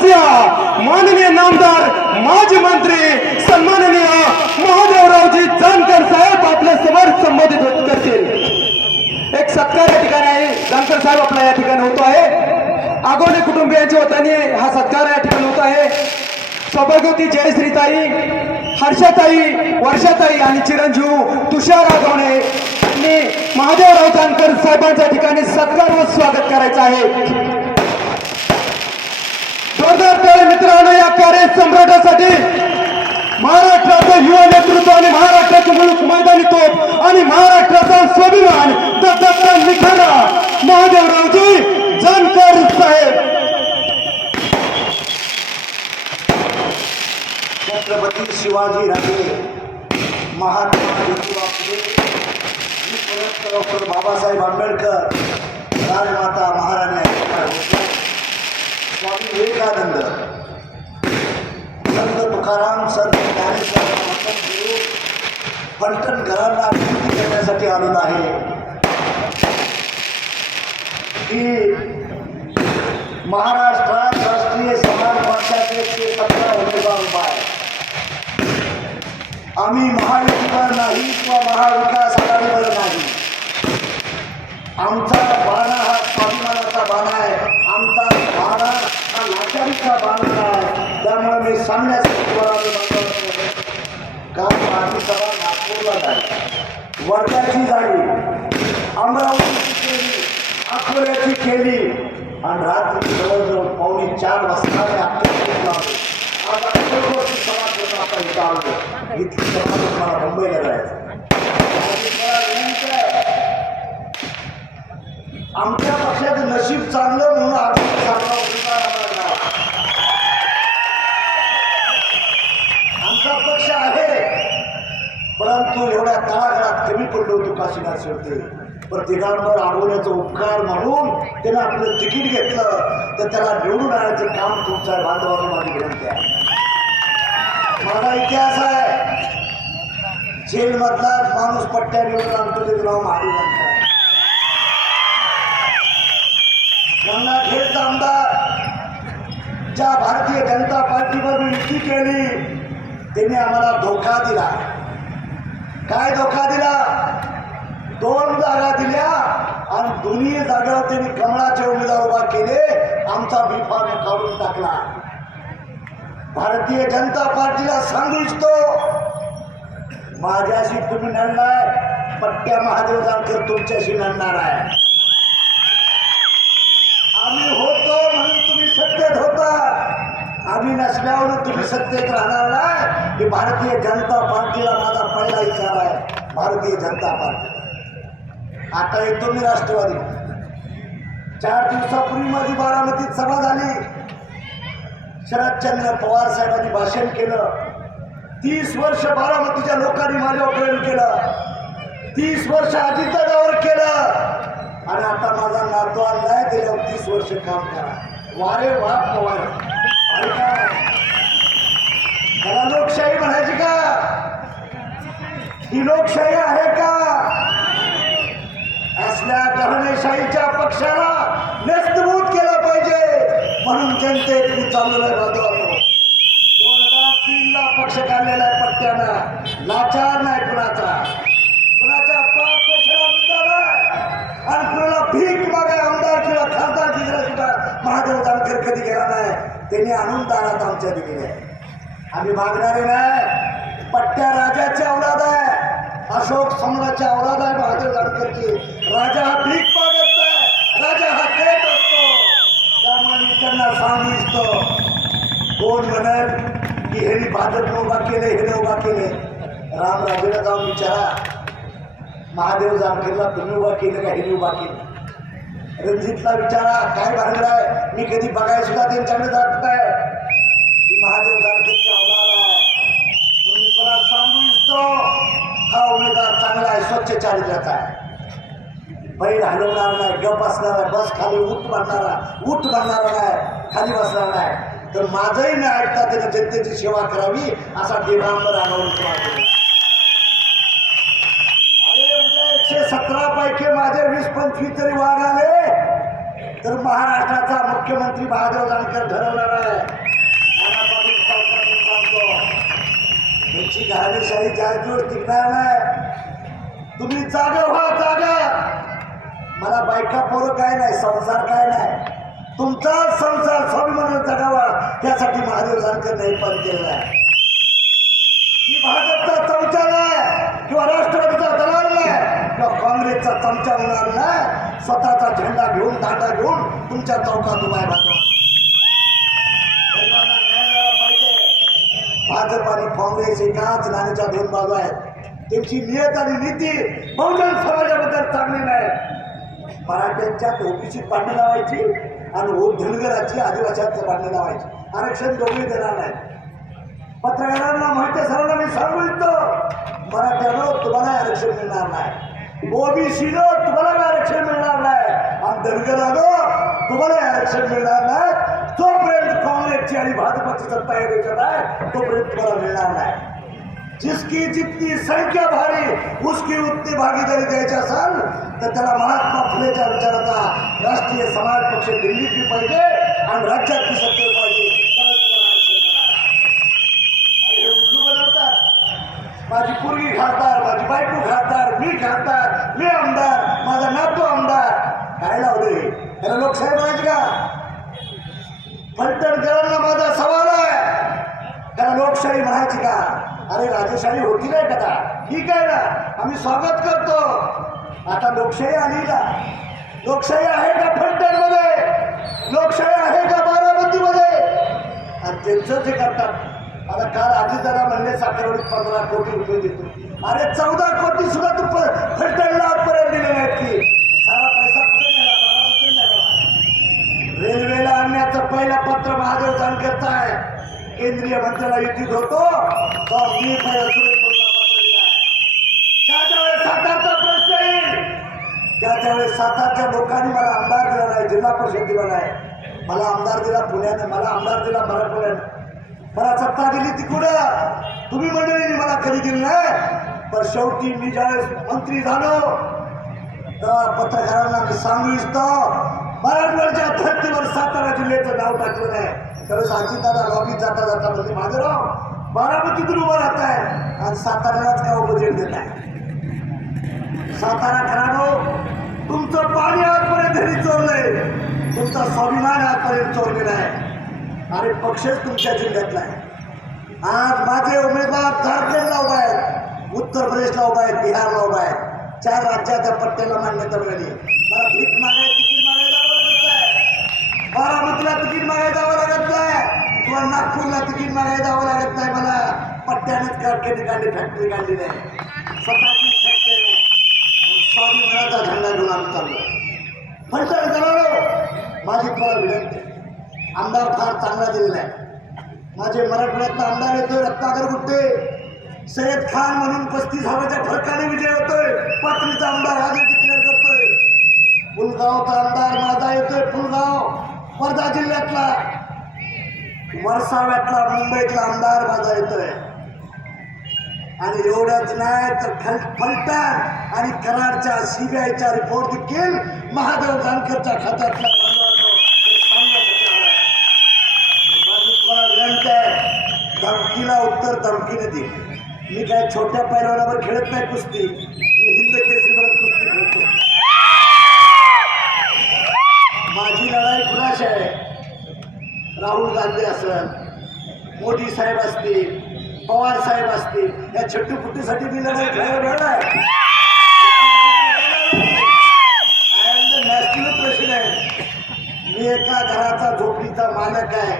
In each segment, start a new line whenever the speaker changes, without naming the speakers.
समस्या माननीय नामदार माजी मंत्री सन्माननीय महादेवरावजी जानकर साहेब आपल्यासमोर संबोधित होत करतील. एक सत्कार या ठिकाणी आहे. जानकर साहेब आपला या ठिकाणी होतो आहे. आगोले कुटुंबियांच्या वतीने हा सत्कार या ठिकाणी होत आहे. सौभाग्यवती जयश्रीताई हर्षाताई वर्षाताई आणि चिरंजीव तुषार आगवणे यांनी महादेवराव जानकर साहेबांच्या ठिकाणी सत्कार व स्वागत करायचं आहे. जोरदार टाळे मित्रांनो या कार्य सम्राटासाठी महाराष्ट्राचं युवा नेतृत्व आणि महाराष्ट्राचं मुलूक मैदानी तोप आणि महाराष्ट्राचा स्वाभिमान दत्ता निखारा. महादेवरावजी जानकर साहेब.
छत्रपती शिवाजी राजे महात्मा ज्योतिबा फुले बाबासाहेब आंबेडकर राजमाता महाराणी. स्वामी विवेकानंद। संत तुकाराम संत ज्ञानेश्वर पंतन गुरु फलटण घरांना विनंती करण्यासाठी आलेलो आहे. की महाराष्ट्रात राष्ट्रीय समाज पक्षाचे एकशे सतरा उमेदवार उभा आहे. आम्ही महायुतीवर नाही किंवा महाविकास आघाडीवर नाही. आमचा बाणा हा स्वाभिमानाचा बाणा आहे आमचा बाणा हा असा बाणा आहे त्यामुळे मी सांगण्यासाठी काल माझी सभा नागपूरला झाली वर्ध्याची झाली अमरावतीची केली अकोल्याची केली आणि रात्री जवळजवळ पावणे चार वाजता मी सभा करून आता इथं आलो इथली सभा मला मुंबईला जायचं आमच्या पक्षाचं नशीब चांगलं म्हणून तू एवढ्या तळागाळात कमी पडलो होतो काशीनाथ शेवटे पण दिगंबर आडवण्याचा उपकार म्हणून त्यानं आपलं तिकीट घेतलं. तर त्याला निवडून आणायचं काम तुमचं आहे बांधवांना माझी विनंती आहे. माझा इतिहास आहे जेलमधलाच माणूस पट्ट्या निवडून आणतो त्याचं नाव महादेव गंगाखेडचा आमदार ज्या भारतीय जनता पार्टीवर युती केली त्यांनी आम्हाला धोका दिला. काय धोका दिला? दोन जागा दिल्या आणि दोन्ही जागेवर त्यांनी कमळाचे उमेदवार उभा केले. आमचा बिफाने काढून टाकला. भारतीय जनता पार्टीला सांगू इच्छितो माझ्याशी तुम्ही लढलाय पट्ट्या महादेव जानकर तुमच्याशी लढणार आहे. आम्ही हो म्हणून तुम्ही सत्तेत होता आम्ही तुम्ही सत्तेत राहणार नाही. की भारतीय जनता पार्टीला माझा पहिला विचार आहे. भारतीय जनता पार्टी. आता येतो मी राष्ट्रवादी. चार दिवसापूर्वी माझी बारामतीत सभा झाली. शरदचंद्र पवार साहेबांनी भाषण केलं. तीस वर्ष बारामतीच्या लोकांनी माझ्यावर प्रेम केलं. तीस वर्ष अजितदादावर केलं. आणि आता माझा नातू आणलाय त्याच्यावर तीस वर्ष काम करा. वारे वा पवार. त्याला लोकशाही म्हणायची का? ही लोकशाही आहे का? असल्या गहनेशाहीच्या पक्षाला नस्तभूत केलं पाहिजे. म्हणून जनतेत मी चाललेलं राहतो दोन हजार तीन ला पक्ष काढलेला आहे पट्ट्यानं लाचार नाही कुणाचा कुणाच्या पाच पैशाला मुद्दा नाही आणि कुणाला भीक मागे आमदार किंवा खासदार दिला सुद्धा महादेव जानकर कधी गेला नाही? त्यांनी आणून दारात आमच्या दिलेले आहे आम्ही मागणारे नाही. पट्ट्या राजाची औलाद आहे. अशोक सम्राटची औलाद आहे महादेव जानकरची राजा हा भीक मागत नाही. राजा हा देत असतो. त्यामुळे मी त्यांना सांगू इच्छितो कोण म्हणत की हे भाजपने उभा केले हे उभा केले? रामराजेला जाऊन विचारा. महादेव जानकरला तुम्ही उभा केलं का हे उभा केलं? रणजितला विचारा काय भानगड आहे मी कधी बघाय सुद्धा त्यांच्याकडे जात नाही महादेव आहे. म्हणून मी सांगू इच्छितो हा उमेदवार चांगला आहे स्वच्छ चारित्र्याचा आहे. बैल हलवणार नाही गप बसणार आहे बस खाली उठ बनणारा उठ बनणारा नाही खाली बसणार नाही. तर माझंही न ऐकता त्याने जनतेची सेवा करावी असा देवांवर आणवून अरे म्हणजे एकशे सतरा पैकी माझे वीस पंचवीस तरी वाढ आले. तर महाराष्ट्राचा मुख्यमंत्री महादेव जानकर ठरवणार आहे. त्यांची घाणेशाही जास्त टिकणार नाही. तुम्ही जागे व्हा जागा. मला बायका पोरं काय नाही संसार काय नाही. तुमचा संसार स्वाभिमान जगावा त्यासाठी महादेव जानकर नाही पण केलेला आहे. भाजपचा भाजपचा आहे किंवा राष्ट्र काँग्रेसचा चमचा होणार नाही. स्वतःचा झेंडा घेऊन दांडा घेऊन तुमच्या चौकात उभा आहे पाहिजे. भाजप आणि काँग्रेस एकाच नाण्याच्या दोन बाजू आहेत. त्यांची नियत आणि नीती बहुजन समाजाबद्दल चांगली नाही. मराठ्यांच्या ओबीसी पाणी लावायची आणि ओ धनगराची आदिवासींचं पाणी लावायची. आरक्षण दोघे देणार नाही. पत्रकारांना माहिती सर्वांना मी सांगू इच्छितो मराठ्यानं तुम्हाला आरक्षण मिळणार नाही. ओबीसीनं तुम्हाला बी आरक्षण मिळणार नाही आणि धनगरानं तुम्हाला आरक्षण मिळणार नाही जोपर्यंत काँग्रेसची आणि भाजपची सत्ता या आहे तोपर्यंत तुम्हाला मिळणार नाही जिसकी जितनी संख्या भारी, उसकी उतनी भागीदारी द्यायची असाल तर त्याला महात्मा फुलेच्या विचाराचा राष्ट्रीय समाज पक्ष दिल्लीतली पाहिजे आणि राज्यातली सत्तेवर त्याला लोकशाही माहिती का? फलटणकरांना माझा सवाल आहे. त्याला लोकशाही म्हणायची का? अरे राजेशाही होती नाही कदा ठीक आहे ना? आम्ही स्वागत करतो. आता लोकशाही आली ना? लोकशाही आहे का फलटणमध्ये? लोकशाही आहे का बारामतीमध्ये? आणि त्यांचं जे करतात आता काल जरा म्हणले साखरवडीत पंधरा कोटी रुपये देतो. अरे चौदा कोटी सुद्धा तू फलटणला आजपर्यंत दिले नाहीत की सारा पैसा कुठे नेला बारामतीत नेला रेल्वेला आणण्याचं पहिलं पत्र महादेव जानकरचं आहे केंद्रीय मंत्र्याला युतीत होतो तर मी पहिलं वेळेस सातारचा प्रश्न येईल त्यावेळेस सातारच्या लोकांनी मला आमदार दिला नाही जिल्हा परिषद दिला नाही मला आमदार दिला पुण्याने मला आमदार दिला मराठवाड्याने. मला सत्ता दिली ती कुठं तुम्ही मंडळींनी मला कधी दिली नाही. पण शेवटी मी ज्यावेळेस मंत्री झालो तर पत्रकारांना मी सांगू इच्छितो मराठवाड्याच्या धर्तीवर सातारा जिल्ह्याचं नाव टाकलं नाही. त्यावेळेस अजितदादा लॉबीत जाता जाता म्हणजे माझेराव बारामतीतून उभं राहत आहे. आणि साताऱ्यालाच का उपजेल देत आहे? सातारा घरानो तुमचं पाणी आजपर्यंत घरी चोरलंय. तुमचा स्वाभिमान आजपर्यंत चोरलेला आहे. आणि पक्षच तुमच्या जिल्ह्यातला आहे. आज माझे उमेदवार झारखंडला उभा आहेत. उत्तर प्रदेशला उभा आहेत बिहारला उभा आहेत. चार राज्याच्या पट्ट्याला मान्यता मिळाली. मला भीक मागायची तिकीट मागायला जावं लागत नाही बारामतीला तिकीट मागायला जावं लागत नाही किंवा नागपूरला तिकीट मागायला जावं लागत नाही मला पट्ट्यानेच कारखाने काढली फॅक्टरी काढली नाही स्वतःची फॅक्टरी नाही स्वामी मनाचा झेंडा घेऊन आम्ही चाललो. फलटण करावं माझी तुम्हाला विनंती आमदार फार चांगला दिलेला आहे. माझे मराठवाड्यातला आमदार येतोय रत्नाकर गुट्टे. सय्यद खान म्हणून पस्तीस हजाराच्या फरकाने विजय होतोय. पाथरीचा आमदार आज डिक्लेअर करतोय. पुलगावचा आमदार माझा येतोय पुलगाव वर्धा जिल्ह्यातला. वरसाव्यातला मुंबईतला आमदार माझा येतोय. आणि एवढंच नाही तर फल फलटण आणि कराडच्या सीबीआयचा रिपोर्ट देखील महादेव जानकरच्या खात्यातल्या धमकीला उत्तर धमकीने दे मी काय छोट्या पैलवानावर खेळत नाही कुस्ती. मी हिंद केसरीवर कुस्ती खेळतो माझी लढाई कुणाशी आहे राहुल गांधी असेल मोदी साहेब असतील पवार साहेब असतील या छट्टू फुट्टीसाठी मी लढाई खेळायला आहे. आय प्रश्न आहे मी एका घराचा झोपडीचा मालक आहे.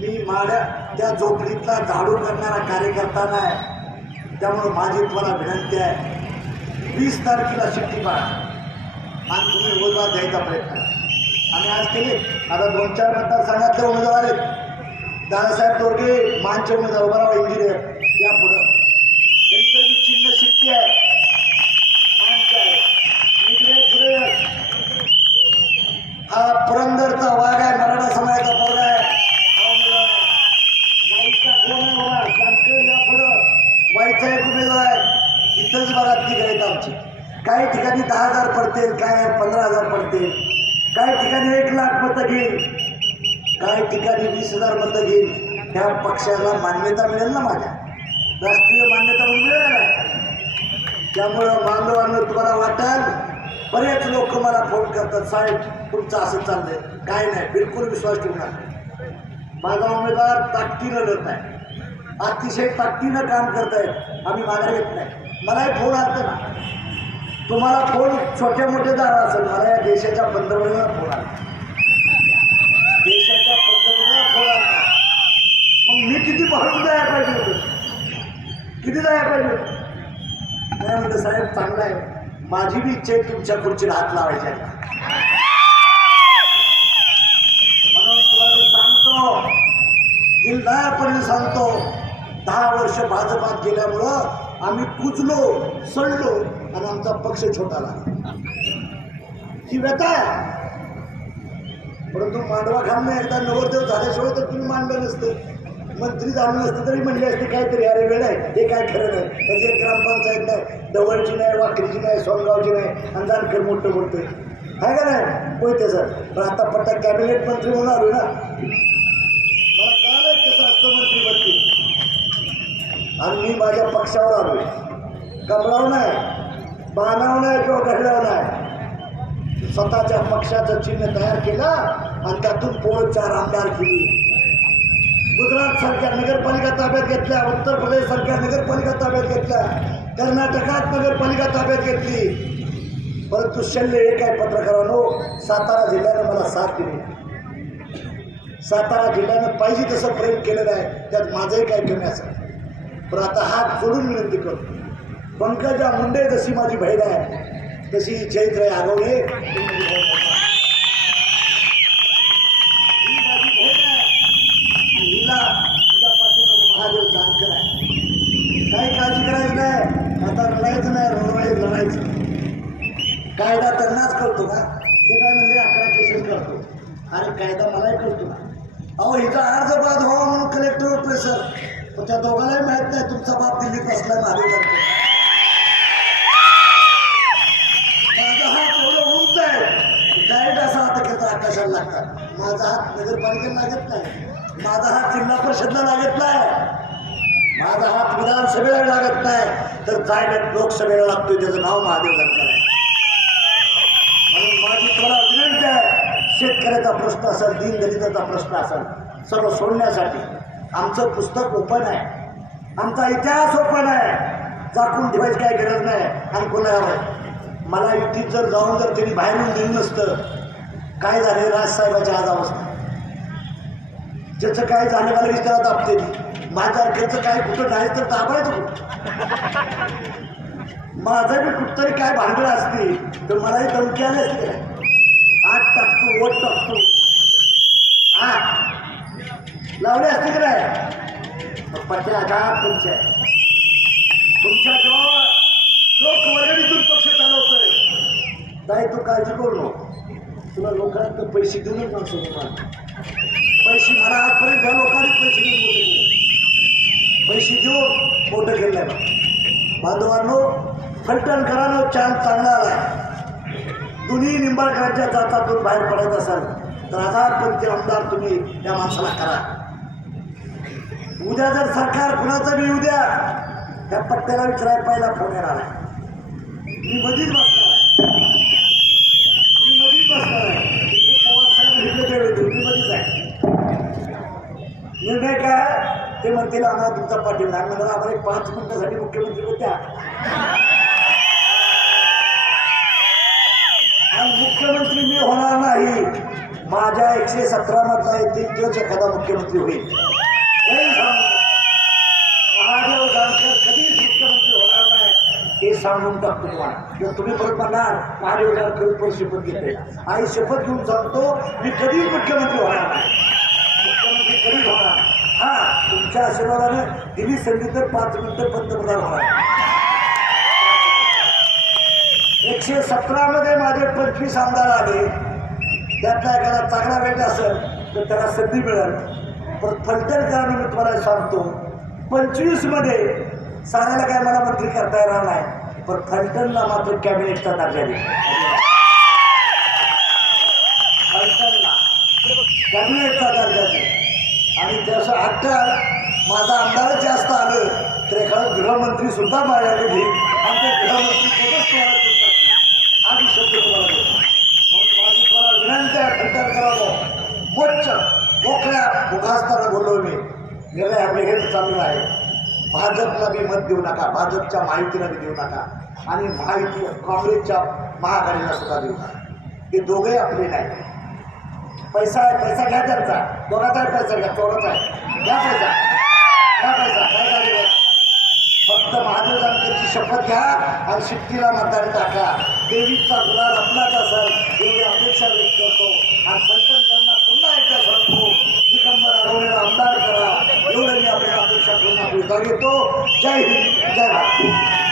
मी माझ्या त्या झोपडीतला झाडू करणारा कार्यकर्ता नाही. त्यामुळे माझी तुम्हाला विनंती आहे. वीस तारखेला शिट्टी पाहा. आणि तुम्ही उमेदवार द्यायचा प्रयत्न. आणि आज केले आता दोन चार मतदारसंघातले उमेदवार आहेत. दादासाहेब तोरगे मानचे उमेदवार उभाराव इंजिनियर या पुढं. त्यांचं जी चिन्ह शिट्टी आहे. इकडे पुढे हा पुरंदरचा वाघ आहे मराठा समाजाचा पोरगा आहे. हा उमेदवार आहे. या पुढं. एक उमेदवार आहे. इथंच बघा ती आहेत आमची. काही ठिकाणी दहा हजार पडतील काय पंधरा हजार पडतील. काही ठिकाणी एक लाख मतं घेईल. काही ठिकाणी वीस हजार मतं घेईल. त्या पक्षाला मान्यता मिळेल ना माझ्या? राष्ट्रीय मान्यता मिळेल ना? त्यामुळं बांधवांना तुम्हाला वाटेल? बरेच लोक मला फोन करतात साहेब तुमचं असं चाललंय. काय नाही बिलकुल विश्वास ठेवू नका. माझा उमेदवार ताकदीनं लढत आहे. अतिशय ताकदीनं काम करत आहेत आम्ही माघार येत नाही. मलाही फोन आलता ना. तुम्हाला फोन छोटे मोठे झाला असेल. मला या देशाच्या पंतप्रधानाला फोन आला देशाच्या पंतप्रधानाला फोन आला मग मी पाहिजे. होतं किती जायला पाहिजे? होतं नाही म्हणलं साहेब चांगलं आहे. माझी बी इच्छा आहे तुमच्या खुर्चीला हात लावायची आहे. म्हणून तुला सांगतो दिलदारपणे सांगतो दहा वर्ष भाजपात गेल्यामुळं आम्ही कुचलो सडलो आणि आमचा पक्ष छोटाला. ही व्यथा परंतु मांडवा खालनं एकदा नवरदेव झाल्याशिवाय तर तुम्ही मांडलं नसतं. मंत्री जाणून नसतं तरी म्हणले असते काहीतरी अरे वेळ आहे हे काय खरं नाही. त्याची एक ग्रामपंचायत नाही डवळची नाही वाकरीची नाही सोनगावची नाही आणि जानकर मोठं मोठं. आहे का नाही? होते सर. पण आता पट्टा कॅबिनेट मंत्री म्हणून आलो ना. मला कळालं कसं असतं मंत्री मंत्री आणि मी माझ्या पक्षावर आलोय. कमळाव नाही बाणाव नाही किंवा घडलाव नाही. स्वतःच्या पक्षाचं चिन्ह तयार केलं आणि त्यातून पोळ चार आमदार केली. गुजरात सरकार नगरपालिका ताब्यात घेतल्या उत्तर प्रदेश सरकार नगरपालिका ताब्यात घेतल्या कर्नाटकात नगरपालिका ताब्यात घेतली. परंतु शल्य एक आहे पत्रकारांनो सातारा जिल्ह्यानं मला साथ दिली. सातारा जिल्ह्यानं पाहिजे तसं प्रेम केलेलं आहे त्यात माझंही काय कमी असं पण आता हात जोडून विनंती करतो. पंकजा मुंडे जशी माझी बहीण आहे तशी चैत्र आगवणे ही माझी बहीण आहे. ही माझी बहीण आहे आणि हिला तुझ्या पाठीमागे महादेव जानकर आहे काही काळजी करायची नाही आता लढायचं नाही लढायचं लढायचं कायदा त्यांनाच करतो का ते काय म्हणजे अकरा केसेस करतो आणि कायदा मलाही करतो अहो हिचा अर्ज बाद व्हावा हो म्हणून कलेक्टरवर प्रेशर पण त्या दोघांनाही माहीत नाही तुमचा बाप दिल्लीत असला मागे जानकर माझा हात एवढं उंच आहे डायरेक्ट असा हात त्याचा आकाशाला लागतात. माझा हात नगरपालिकेला लागत नाही. माझा हात जिल्हा परिषदला लागत नाही. माझा हात विधानसभेला लागत नाही. तर जायला लोकसभेला लागतोय त्याचं नाव महादेव लागणार आहे म्हणून माझी तुम्हाला विनंती आहे शेतकऱ्याचा प्रश्न असेल दीनदलिताचा प्रश्न असेल सर्व सोडण्यासाठी आमचं पुस्तक ओपन आहे. आमचा इतिहास ओपन आहे. झाकून ठेवायची काही गरज नाही. आणि कोणाला मला युतीत जर जाऊन जर त्यांनी बाहेरून दिलं नसतं काय झाले? राजसाहेबाची आज अवस्था. ज्याचं काय झालं मला विचारा दाबते माझ्या त्याचं काय कुठं नाही तर दाबायचं माझं बी कुठतरी काय भांडलं असते तर मलाही धमकी आली असते काय आठ टाकतो वोट टाकतो. हा लावले असते की नाही? पट्या आघात तुमच्या. तुमच्या जेव्हा लोक वर्गणीतून पक्ष चालवतोय. नाही तू काळजी करू नको. तुला लोकांना पैसे देऊनच माणसं तुम्हाला पैसे मला आजपर्यंत त्या लोकांनी पैसे देऊन पैसे देऊन मोठं केलं आहे बांधवांनो फलटणकरांनो चांद चांगला आला दोन्ही निंबाळकरांच्या जातातून बाहेर पडत असाल तर आधारपंथी आमदार तुम्ही या माणसाला करा. उद्या जर सरकार कुणाचं बी उद्या त्या पट्ट्याला विचारायला पहिला फोन येणार आहे. मी मधीच बसणार आहे. मी मधीच बसणार आहे. इथे पवार साहेब लिहिलं मी मधीच आहे. निर्णय काय? ते म्हणतील आम्हाला तुमचा पाठिंबा आहे. आम्हाला एक पाच मिनिटासाठी मुख्यमंत्री होत्या आणि मुख्यमंत्री मी होणार नाही माझ्या एकशे सतरा मधला येथील तोच एखादा मुख्यमंत्री होईल. महादेव जानकर कधीच मुख्यमंत्री होणार नाही हे सांगून टाकतो तुम्हाला. तुम्ही परत म्हणणार महादेव जानकर पण शपथ घेते आणि शपथ घेऊन सांगतो मी कधीच मुख्यमंत्री होणार नाही. मुख्यमंत्री कधीच होणार हा तुमच्या आशीर्वादाने दिली संधी तर पाच मिनिटं पंतप्रधान होणार. एकशे सतरामध्ये माझे पंचवीस आमदार आले. त्यातला एखादा चांगला वेट असेल तर त्याला संधी मिळेल. पण फलटणकरांनी मी तुम्हाला सांगतो. पंचवीसमध्ये सांगायला काय मला मंत्री करता येणार नाही पण फलटणला मात्र कॅबिनेटचा दर्जा दे फलटणला कॅबिनेटचा दर्जा दे आणि जसं हट्ट माझा आमदारच जास्त आलं तर एखादं गृहमंत्री सुद्धा माझ्याकडे घेईल आणि ते गृहमंत्री आणि शब्द तुम्हाला देतो म्हणून माझी तुम्हाला विनंती आहे खंडन करावं. मोच्च मोकळ्या मुखास्ताना बोललो मी. निर्णय आपले हेच चालू आहे. भाजपला बी मत देऊ नका. भाजपच्या माहितीला बी देऊ नका. आणि माहिती काँग्रेसच्या महाआघाडीला सुद्धा देऊ नका. हे दोघे आपले नाही. पैसा आहे पैसा घ्या त्यांचा. कोणाचा आहे पैसा घ्या. कोणाचा आहे. घ्या पैसा. घ्या पैसा. काय संत महाराजांची शपथ घ्या आणि शिट्टीला मतदान टाका. देवीचा गुलाल आपलाच असेल एवढी अपेक्षा व्यक्त करतो. आणि फलटणकरांना पुन्हा एकदा सांगतो दिगंबर आठवलेला आमदार करा. एवढं मी आपल्याला अपेक्षा करून आपली घेतो. जय हिंद जय भारत.